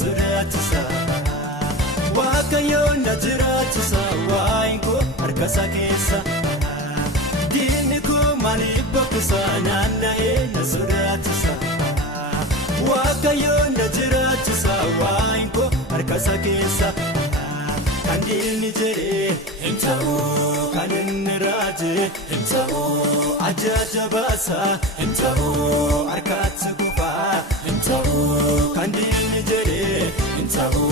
suraatisa waaqayyoon na jiraachisa waa'een koo harka isaa keessa diinni koo maaliif boqqisa naanna'ee na suraatisa waaqayyoon na jiraachisa waa'een koo harka isaa keessa kan diinni jedhee hin ta'u kan inni raajee hin ta'u ajaja baasa hin ta'u harkaatti gufaa hin ta'u kan diinni jedhee hin ta'u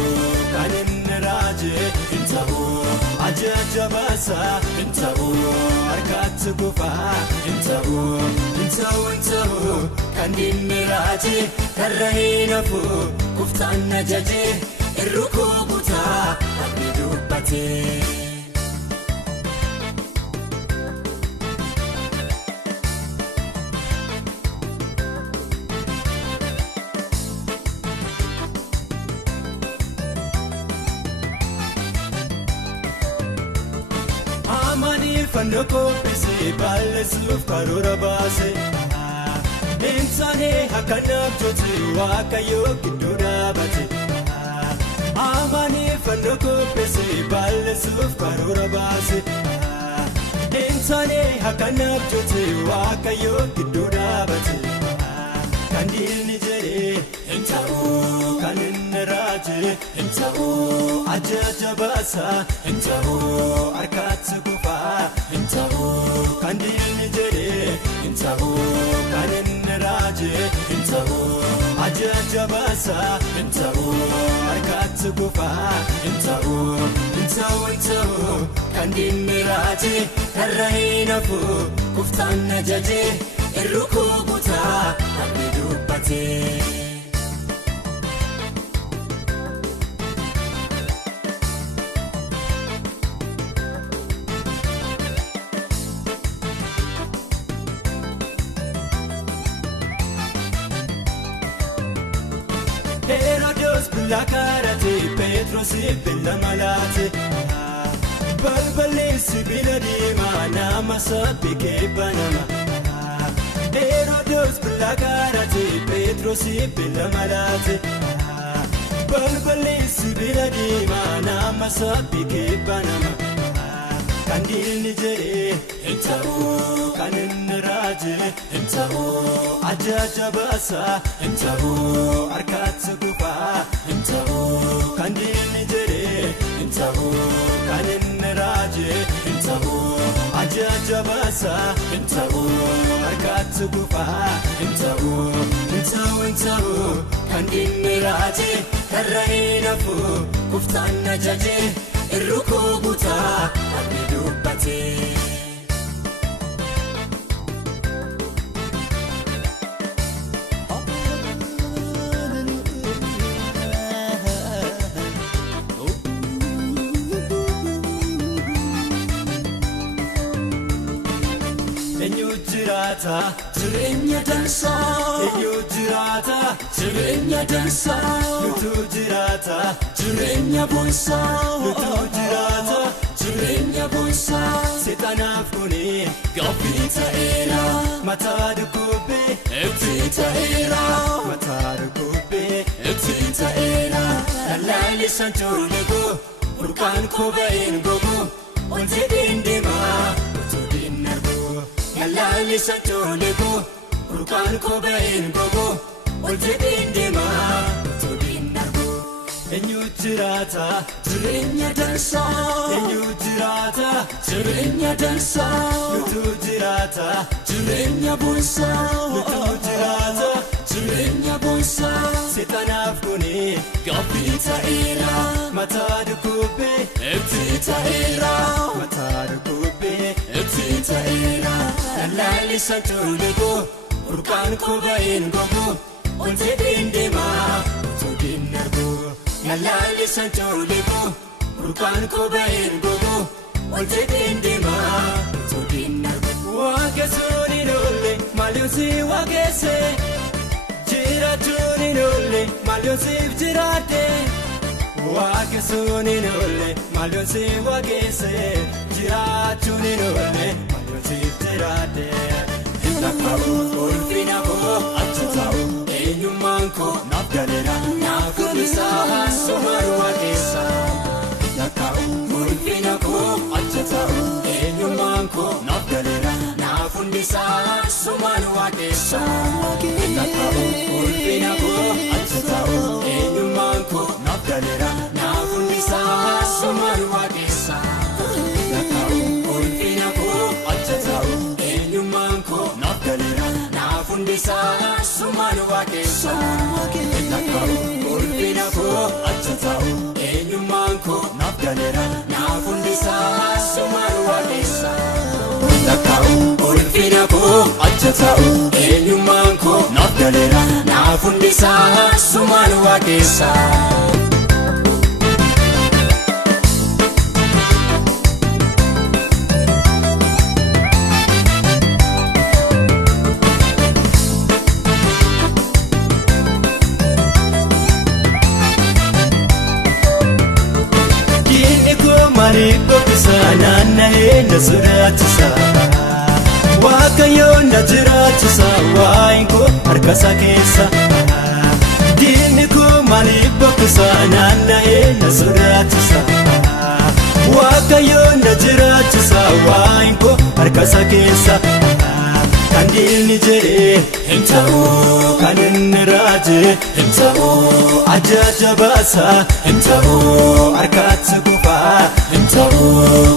kan inni raajee hin ta'u ajaja baasa hin ta'u harkaatti gufaa hin ta'u kan diinni raajee karra hin hafu gooftaan na jajee irrukoo butaa abdii dubbatee. Fannoo kophise balleessuuf karoora baase Insaanii akkanaaf joote waaqayyoo gidduu dhaabate Amanii fannoo kophise balleessuuf karoora baase Insaanii akkanaaf joote waaqayyoo gidduu dhaabate Kan diinni jedhee hin ta'u kan inni raajee hin ta'u ajaja baasa hin ta'u harkaatti gufaa hin ta'u kan diinni jedhee hin ta'u kan inni raajee hin ta'u ajaja baasa hin ta'u harkaatti gufaa hin ta'u kan diinni raajee karra hin hafu gooftaan na jajee irrukoo butaa abdii dubbatee. Herodos bilakaarate Petrosi bilamalaate balballi sibiila diimaa nama saphikee banama Herodos bilakaarate Petrosi bilamalaate balballi sibiila diimaa nama saphikee banama kan diinni jedhee hin ta'u kan inni raajee hin ta'u ajaja baasa hin ta'u harkaatti gufaa hin ta'u kan diinni jedhee hin ta'u kan inni raajee hin ta'u ajaja baasa hin ta'u harkaatti gufaa hin ta'u kan diinni raajee karra hin hafu gooftaan na jajee irrukoo butaa abdii dubbatee. Jireenya dansaa eenyu jiraata jireenya dansaa nutu jiraata jireenya boonsaa nutu jiraata jireenya boonsaa seexanaaf kuni gaaffii ta'eera mataa dhukkubee itti ta'eera mataa dhukkubee itti ta'eera lallaallisaan joolego burqaan kopheen gogu wanti dindimaa utuu dinargu lallaallisaan joolego burqaan kopheen gogu wanti dindimaa utuu dinargu eenyu jiraata jireenya dansaa eenyu jiraata jireenya dansaa nutu jiraata jireenya boonsaa nutu jiraata jireenya boonsaa seexanaaf kuni gaaffii ta'eera mataa dhukkubee itti ta'eera mataa dhukkubee itti ta'eera lallaallisaan joolego burqaan kopheen gogu wanti dindimaa utuu dinargu lallaallisaan joolego burqaan kopheen gogu wanti dindimaa utuu dinargu waaqessuun hin oolle maalyoonsi waaqesse jiraachuun hin oolle maalyoonsiif jiraadde waaqessuun hin oolle maalyoonsi waaqesse jiraachuun hin oolle maalyoonsiif jiraadde Nakau ulfina ko achi ta'u eenyummaan koo naaf galeera naaf guddisa fundisa suman waaqessa Naka'u ulfina koo achi ta'u eenyummaan koo naaf galeera naaf fundisa suman waaqessa Naka'u ulfina koo achi ta'u eenyummaan koo naaf galeera naaf fundisa suman waaqessa Naka'u ulfina koo achi ta'u eenyummaan koo naaf galeera naaf fundisa suman waaqessa Naka'u ulfina koo achi ta'u eenyummaan koo naaf galeera naaf fundisa suman waaqessa Maaliif boqisa naanna'ee na sodaachisa Waaqayyoon na jiraachisa waa'een koo harka isaa keessa Diinni koo maaliif boqisa naanna'ee na sodaachisa Waaqayyoon na jiraachisa waa'een koo harka isaa keessa Kan diinni jedhee hin ta'u kan inni raaje hin ta'u ajaja baasa hin ta'u harkatti kufaa hin ta'u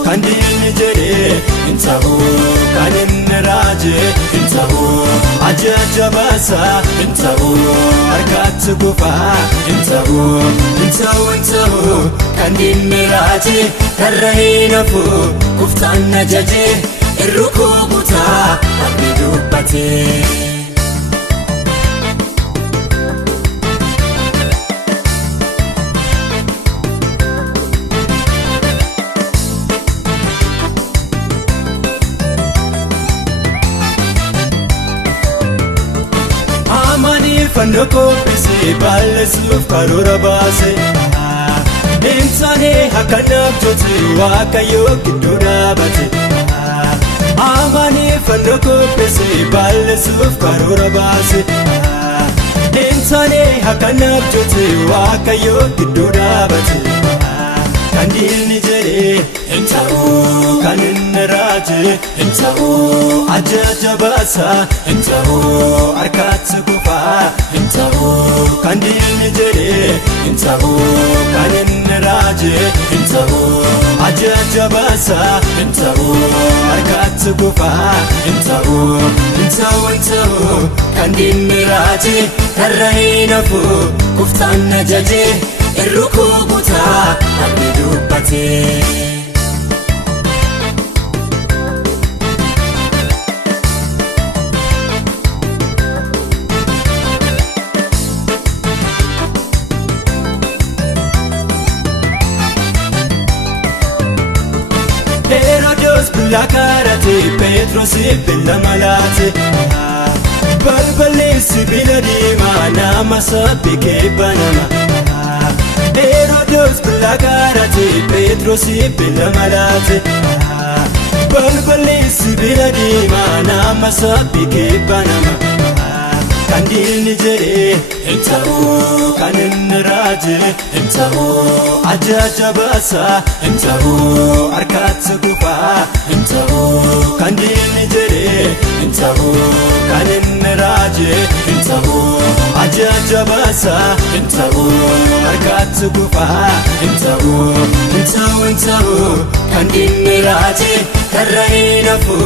kan diinni jedhee hin ta'u kan inni raaje hin ta'u ajaja baasa hin ta'u harkatti kufaa hin ta'u kan diinni raaje karra hin hafu kuftaan na jaje irrukoo butaa abdii dubbatee Amanii fannoo qopheessee balleessuuf karoora baase Intaanee akkanaaf joote Waaqayyoo gidduu dhaabate Amanii fannoo qopheessee balleessuuf karoora baase Intaanee akkanaaf joote Waaqayyoo gidduu dhaabate Kan diinni jedhee hin ta'u kan inni raaje hin ta'u ajaja baasa hin ta'u harkatti kufaa hin ta'u kan diinni jedhee hin ta'u kan inni raaje hin ta'u ajaja baasa hin ta'u harkatti kufaa hin ta'u kan diinni raaje karra hin hafu kuftaan na jaje irrukoo butaa abdii dubbatee Herodos billaa kaarate Pheexroosiif billa malaate balballi sibiila diimaa nama sabbikee banama Herodos billaa kaarate Pheexroosiif billa malaate balballi sibiila diimaa nama sabbikee banama Kan diinni jedhee hin ta'u kan inni raaje hin ta'u ajaja baasa hin ta'u harkatti kufaa hin ta'u kan diinni jedhee hin ta'u kan inni raaje hin ta'u ajaja baasa hin ta'u harkatti kufaa hin ta'u kan diinni raaje karra hin hafu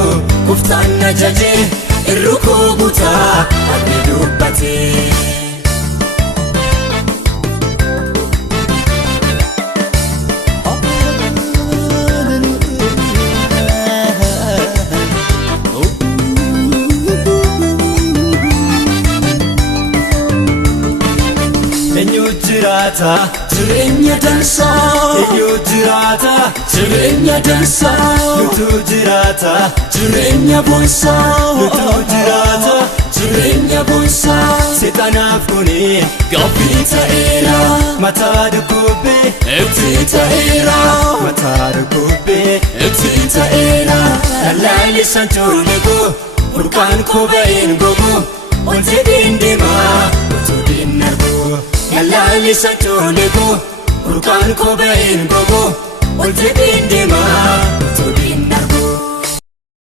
kuftaan na jaje irrukoo butaa abdii dubbatee jiraata jireenya dansaa eenyu jiraata jireenya dansaa nutu jiraata jireenya boonsaa nutu jiraata jireenya boonsaa seexanaaf kuni gaaffii ta'eera mataa dhukkubee itti ta'eera mataa dhukkubee itti ta'eera lallaallisaan ijoollee koo burqaan koo ba'een gogu wanti dindimaa utuu dinnargu lallaallisaan ijoollee koo burqaan koo ba'een gogu wanti dindimaa utuu